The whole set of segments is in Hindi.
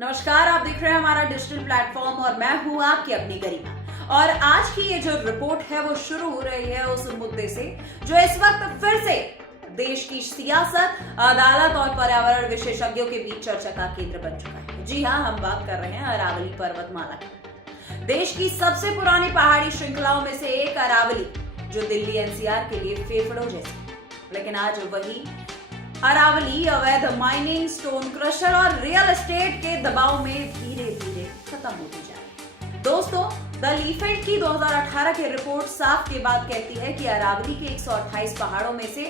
नमस्कार, आप देख रहे हैं हमारा डिजिटल प्लेटफॉर्म और मैं हूं आपकी अपनी गरिमा। और आज की ये जो रिपोर्ट है वो शुरू हो रही है उस मुद्दे से जो इस वक्त फिर से देश की सियासत, अदालत और पर्यावरण विशेषज्ञों के बीच चर्चा का केंद्र बन चुका है। जी हाँ, हम बात कर रहे हैं अरावली पर्वतमाला की। देश की सबसे पुरानी पहाड़ी श्रृंखलाओं में से एक अरावली, जो दिल्ली एनसीआर के लिए फेफड़ों जैसी। लेकिन आज वही अरावली अवैध माइनिंग, स्टोन क्रशर और रियल एस्टेट के दबाव में धीरे धीरे खत्म होती जा रही है। दोस्तों, द लीफेंट की 2018 की रिपोर्ट साफ के बाद कहती है कि अरावली के 128 पहाड़ों में से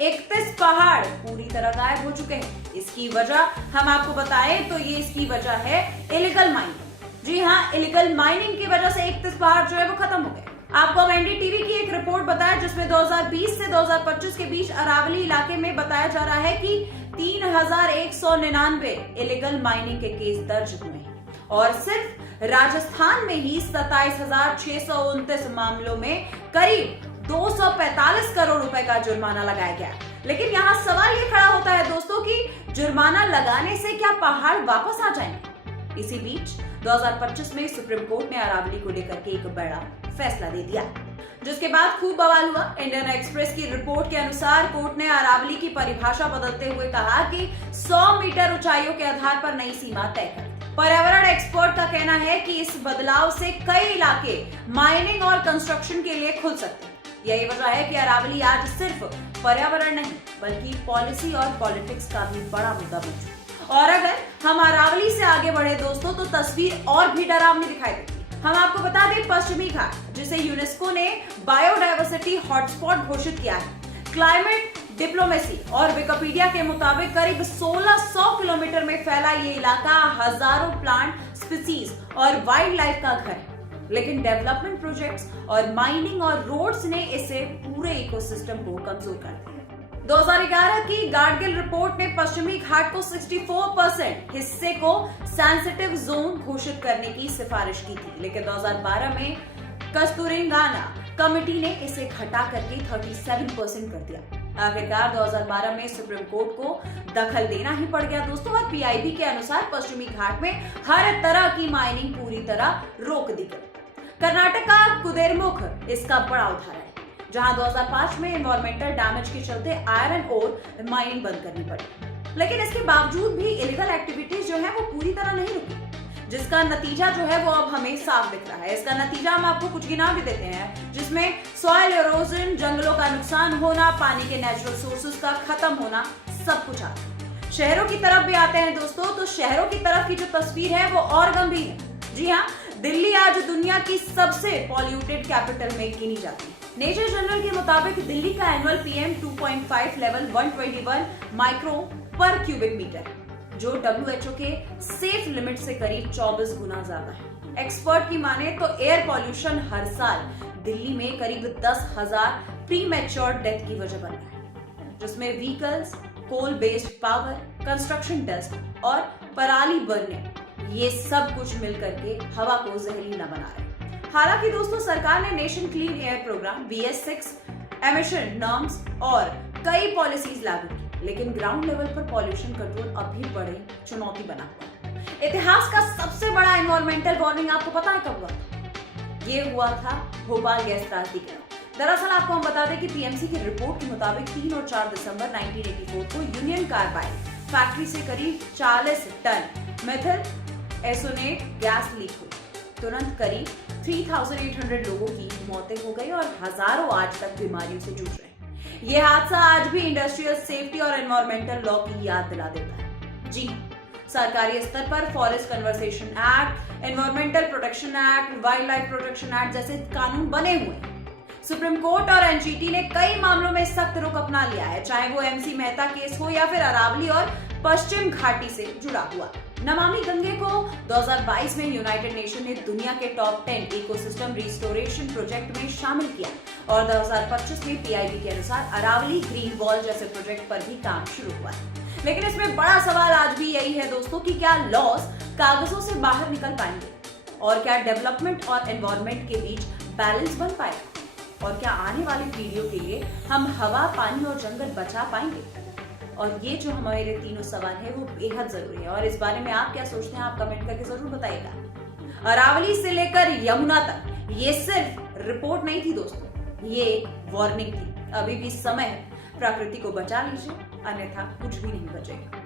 31 पहाड़ पूरी तरह गायब हो चुके हैं। इसकी वजह हम आपको बताएं तो ये इसकी वजह है इलीगल माइनिंग। जी हाँ, इलीगल माइनिंग की वजह से 31 पहाड़ जो है वो खत्म हो गए। आपको हम एनडीटीवी की एक रिपोर्ट बताया जिसमें 2020 से 2025 के बीच अरावली इलाके में बताया जा रहा है कि 3199 इलीगल माइनिंग के केस दर्ज हुए हैं और सिर्फ राजस्थान में ही 27,629 मामलों में करीब 245 करोड़ रुपए का जुर्माना लगाया गया। लेकिन यहाँ सवाल ये खड़ा होता है दोस्तों कि जुर्माना लगाने से क्या पहाड़ वापस आ जाएंगे? इसी बीच 2025 में सुप्रीम कोर्ट ने अरावली को लेकर के एक बड़ा फैसला दे दिया, जिसके बाद खूब बवाल हुआ। इंडियन एक्सप्रेस की रिपोर्ट के अनुसार कोर्ट ने अरावली की परिभाषा बदलते हुए कहा कि 100 मीटर ऊंचाइयों के आधार पर नई सीमा तय कर। पर्यावरण एक्सपर्ट का कहना है कि इस बदलाव से कई इलाके माइनिंग और कंस्ट्रक्शन के लिए खुल सकते हैं। यही वजह है कि अरावली आज सिर्फ पर्यावरण नहीं बल्कि पॉलिसी और पॉलिटिक्स का भी बड़ा मुद्दा बन चुका है। और अगर हम अरावली से आगे बढ़े दोस्तों तो तस्वीर और भी डरावनी दिखाई देती है। हम आपको बता दें, पश्चिमी घाट, जिसे यूनेस्को ने बायोडायवर्सिटी हॉटस्पॉट घोषित किया है, क्लाइमेट डिप्लोमेसी और विकिपीडिया के मुताबिक करीब 1600 किलोमीटर में फैला ये इलाका हजारों प्लांट स्पीसीज और वाइल्ड लाइफ का घर है। लेकिन डेवलपमेंट प्रोजेक्ट्स और माइनिंग और रोड्स ने इसे पूरे इकोसिस्टम को कमजोर कर दिया। 2011 की गाडगिल रिपोर्ट ने पश्चिमी घाट को 64% हिस्से को सेंसिटिव जोन घोषित करने की सिफारिश की थी, लेकिन 2012 में कस्तूरिरंगन कमेटी ने इसे घटा करके 37% कर दिया। आखिरकार 2012 में सुप्रीम कोर्ट को दखल देना ही पड़ गया दोस्तों, और पीआईबी के अनुसार पश्चिमी घाट में हर तरह की माइनिंग पूरी तरह रोक दी गई। कर्नाटक का कुदेरमुख इसका बड़ा उदाहरण है, जहां 2005 में एनवायरमेंटल डैमेज के चलते आयरन ओर माइनिंग बंद करनी पड़ी। लेकिन इसके बावजूद भी इलीगल एक्टिविटीज जो है वो पूरी तरह नहीं रुकी, जिसका नतीजा जो है वो अब हमें साफ दिख रहा है। इसका नतीजा हम आपको कुछ गिना भी देते हैं, जिसमें सॉइल इरोजन, जंगलों का नुकसान होना, पानी के नेचुरल सोर्सेज का खत्म होना, सब कुछ आता है। शहरों की तरफ भी आते हैं दोस्तों, तो शहरों की तरफ की जो तस्वीर है वो और गंभीर है। जी हाँ, दिल्ली आज दुनिया की सबसे पॉल्यूटेड कैपिटल में गिनी जाती है। नेचर जनरल के मुताबिक दिल्ली का एनुअल पीएम 2.5 लेवल 121 माइक्रो पर क्यूबिक मीटर, जो WHO के सेफ लिमिट से करीब 24 गुना ज्यादा है। एक्सपर्ट की माने तो एयर पॉल्यूशन हर साल दिल्ली में करीब 10,000 प्रीमैच्योर डेथ की वजह बन रहा है, जिसमें vehicles, coal based power, construction dust और पराली बर्निंग, ये सब कुछ मिलकर के हवा को जहरीला बना रहे हैं। हालांकि दोस्तों, सरकार ने nation clean air program, BS6 emission norms और कई पॉलिसीज लागू की, लेकिन ग्राउंड लेवल पर पॉल्यूशन कंट्रोल अभी बड़ी चुनौती बना हुआ है। इतिहास का सबसे बड़ा एनवायरमेंटल वार्निंग आपको पता है कब हुआ था? ये हुआ था भोपाल गैस त्रासदी के दौरान। दरअसल आपको हम बता दें कि पीएमसी की रिपोर्ट के मुताबिक 3 और 4 दिसंबर 1984 को यूनियन कार्बाइड फैक्ट्री से करीब 40 टन मेथिल एसोनेट गैस लीक हुई। तुरंत करीब 3,800 लोगों की मौतें हो गई और हजारों आज तक बीमारियों से जूझ रहे हैं। यह हादसा आज भी इंडस्ट्रियल सेफ्टी और एनवायरमेंटल लॉ की याद दिला देता है। जी, सरकारी स्तर पर forest conversation act, environmental protection act, wild life protection act जैसे कानून बने हुए हैं। सुप्रीम कोर्ट और एनजीटी ने कई मामलों में सख्त रुख अपना लिया है, चाहे वो MC मेहता केस हो या फिर अरावली और पश्चिम घाटी से जुड़ा हुआ। नमामि गंगे को 2022 में यूनाइटेड नेशन ने दुनिया के टॉप 10 इकोसिस्टम रिस्टोरेशन प्रोजेक्ट में शामिल किया और 2025 में पीआईबी के अनुसार अरावली ग्रीन वॉल जैसे प्रोजेक्ट पर भी काम शुरू हुआ है। लेकिन इसमें बड़ा सवाल आज भी यही है दोस्तों कि क्या लॉज कागजों से बाहर निकल पाएंगे, और क्या डेवलपमेंट और एनवायरमेंट के बीच बैलेंस बन पाएगा, और क्या आने वाली पीढ़ियों के लिए हम हवा, पानी और जंगल बचा पाएंगे। और ये जो हमारे तीनों सवाल है वो बेहद जरूरी है और इस बारे में आप क्या सोचते हैं आप कमेंट करके जरूर बताइएगा। अरावली से लेकर यमुना तक ये सिर्फ रिपोर्ट नहीं थी दोस्तों, ये वार्निंग थी। अभी भी समय है, प्रकृति को बचा लीजिए, अन्यथा कुछ भी नहीं बचेगा।